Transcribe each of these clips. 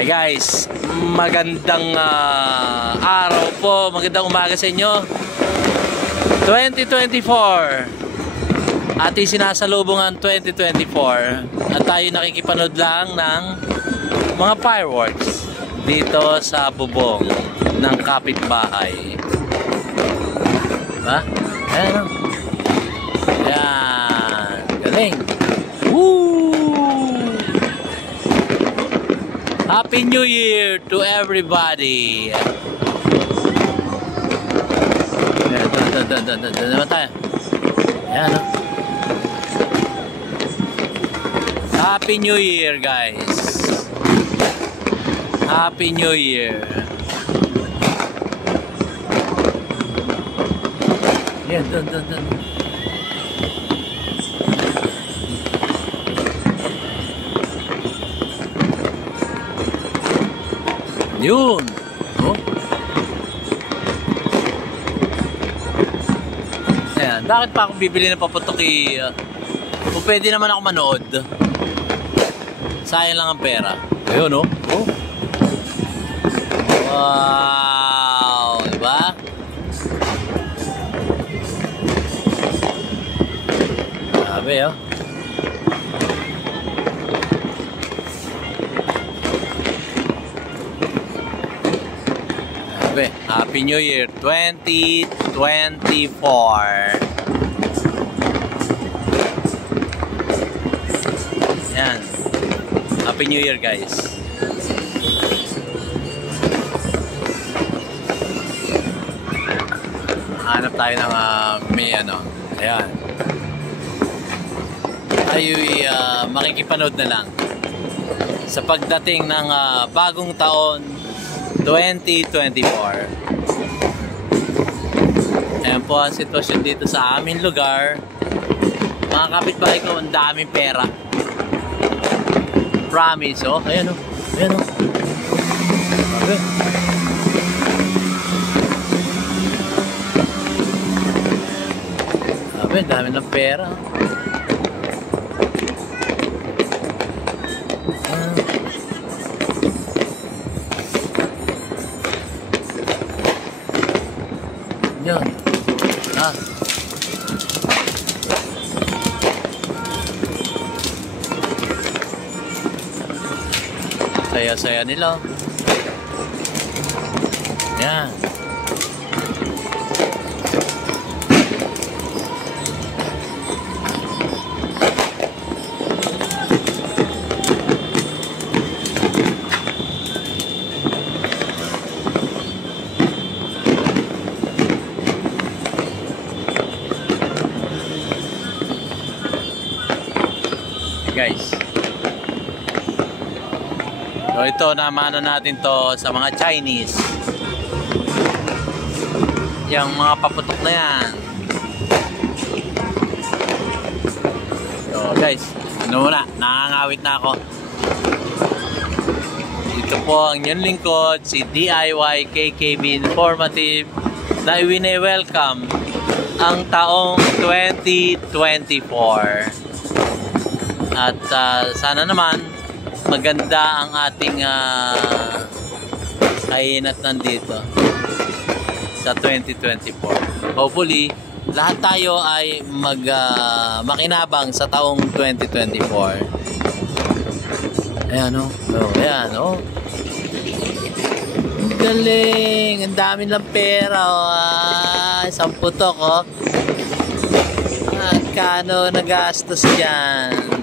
Hi guys, magandang araw po, magandang umaga sa inyo. 2024 ating sinasalubungan 2024 at tayo nakikipanood lang ng mga fireworks dito sa bubong ng kapitbahay. Diba? Ayan o. Ayan, galing. Woo! Happy New Year to everybody. Naman tayo. Ayan o. Happy New Year guys. Happy New Year. Ayan, dun. Yun. Oh. Ayan, bakit pa ako bibili ng paputok kung pwede naman ako manood? Sayang lang ang pera. Ayun, oh. Oh. Wow, diba? Grabe, oh. Happy New Year 2024. Yan. Happy New Year guys. Hanap tayo ng may ano. Ayan. Tayo makikipanood na lang sa pagdating ng bagong taon 2024. Ayan po ang sitwasyon dito sa aming lugar. Mga kapitbahay ko, ang daming pera. Promise, oh. Ayan, oh. Ayan, oh. Okay. Sabi, dami ng pera. Yan. Saya-saya nila. Yan. Guys, so ito naman natin to sa mga Chinese, yung mga paputok na yan. So guys, ano muna, nakangawit na ako. Ito po ang inyong lingkod, si DIY KKB Informative, na welcome ang taong 2024. At sana naman maganda ang ating kainat nandito sa 2024. Hopefully, lahat tayo ay makinabang sa taong 2024. Ayan o. Oh. Ayan o. Oh. Ang galing. Ang dami lang pera. Isang putok o. At kano nagastos dyan.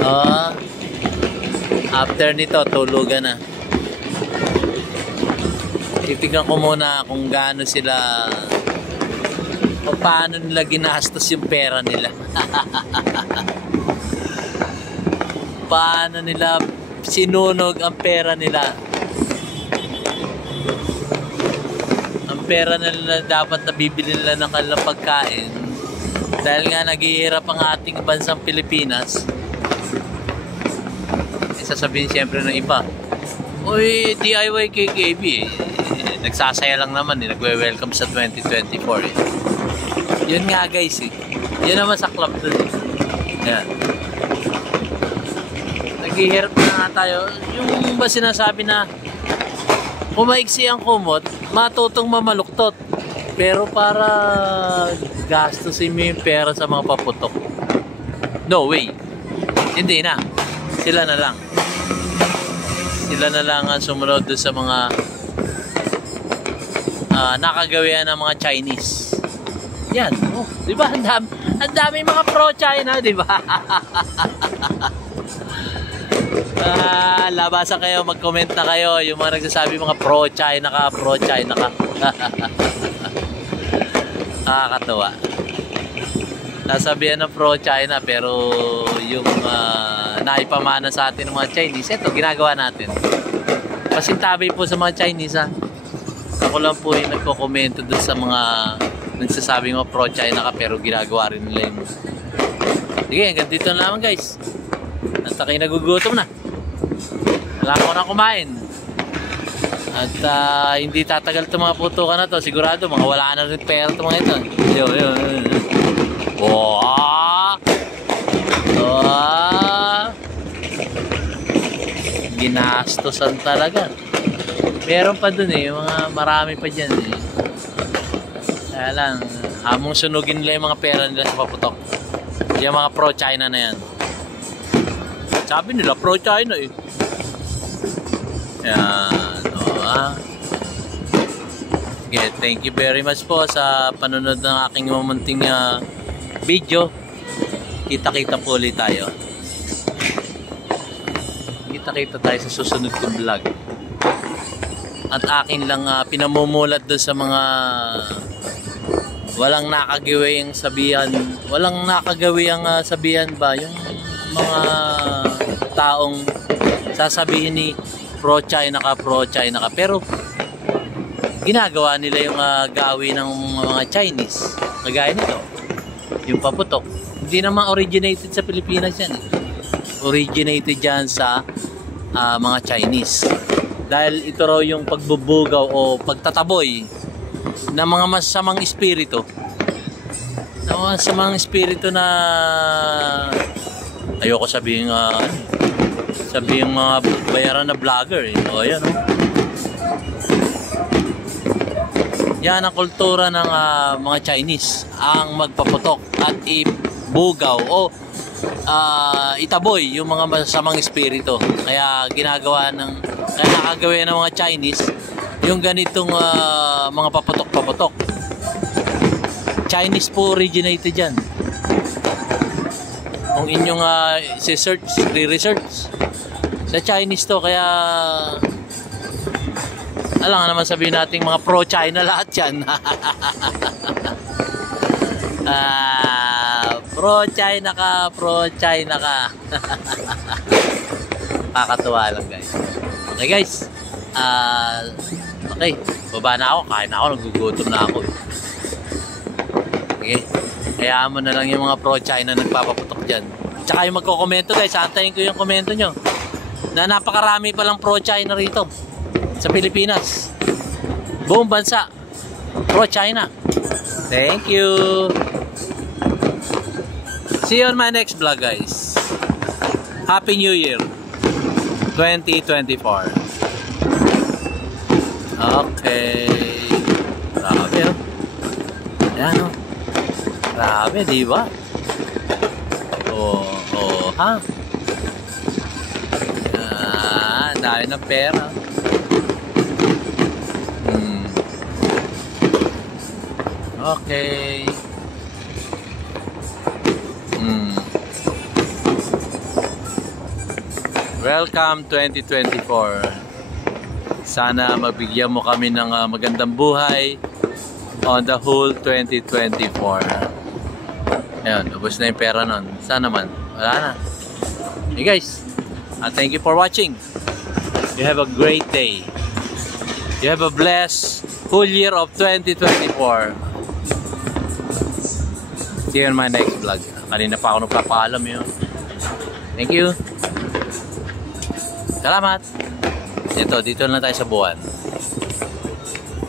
Oh, after nito tulugan na. Titignan ko muna kung gaano sila o paano nila ginastos yung pera nila. Paano nila sinunog ang pera nila. Ang pera nila dapat nabibili nila ng kanilang pagkain. Dahil nga naghihirap ang ating bansang Pilipinas. Sasabihin siyempre ng iba, uy, DIY KKB nagsasaya lang naman nagwe-welcome sa 2024 Yun nga guys Yun naman sa club dun Yan. naghihirap na nga tayo. Yung ba sinasabi na kung maiksi ang kumot, matutong mamaluktot. Pero para gastusin mo yung pera sa mga paputok, no way. Hindi na. Sila na lang. Sila na lang ang sumunod doon sa mga nakagawian ng mga Chinese. Yan. Oh, di ba? Ang dami mga pro-China, di ba? Labasan kayo, mag-comment na kayo. Yung mga nagsasabi mga pro-China ka, pro-China ka. Nakakatawa. Nasabihan ng pro-China pero yung naipamana sa atin ng mga Chinese, ito, ginagawa natin. Pasintabi po sa mga Chinese, ha. Ako lang po yung nagko-komento doon sa mga nagsasabing mga pro-China ka pero ginagawa rin nila yung... Sige, hanggang dito na naman, guys. At ako'y nagugutom na. Kailangan ko na kumain. At hindi tatagal itong mga putukan na to. Sigurado, mga wala na rin pera itong mga ito. Yun. Wow! Ginastosan talaga. Meron pa dun eh. Mga marami pa dyan eh. Kaya lang, hamong sunugin nila yung mga pera nila sa paputok. Yung mga pro-China na yan. Sabi nila, pro-China eh. Yan. Okay, thank you very much po sa panonood ng aking mamunting video. Kita-kita po ulit tayo. Kita-kita tayo sa susunod kong vlog. At akin lang pinamumulat doon sa mga walang nakagawiang sabihan. Walang nakagawiang sabihan ba? Yung mga taong sasabihin ni pro-China ka, pro-China ka. Pero ginagawa nila yung gawin ng mga Chinese. Kagaya nito. Yung paputok. Hindi naman originated sa Pilipinas yan. Originated dyan sa mga Chinese. Dahil ito raw yung pagbubugaw o pagtataboy ng mga masamang espiritu. Ng mga masamang espiritu na ayoko sabihin mga bayaran na vlogger eh. O yan o. Yan ang kultura ng mga Chinese. Ang magpaputok at ibugaw o itaboy yung mga masamang espiritu. Kaya nakagawin ng mga Chinese yung ganitong mga paputok-paputok. Chinese po originated yan. Kung inyong research sa Chinese to, kaya alam naman sabihin natin mga pro-China lahat yan. Pro-China ka. Kakatuwa lang, guys. Okay, guys. Okay, baba na ako. Kain na ako, nagugutom na ako. Okay, hayaan mo na lang yung mga pro-China nagpapaputok dyan. Tsaka yung magkokomento, guys, antayin ko yung komento nyo na napakarami palang pro-China rito sa Pilipinas. Buong bansa pro-China. Thank you. See you on my next vlog, guys. Happy New Year 2024. Okay. Grabe, oh. Ayan, oh. Grabe, di ba? Ha? Dahil ng pera. Okay. Welcome 2024. Sana mabigyan mo kami ng magandang buhay on the whole 2024. Ayan, ubos na yung pera nun. Sana man. Wala na. Hey guys, thank you for watching. You have a great day. You have a blessed whole year of 2024. See you in my next vlog. Kanina pa ako nagpapaalam yun. Thank you. Salamat. Dito na tayo sa buwan.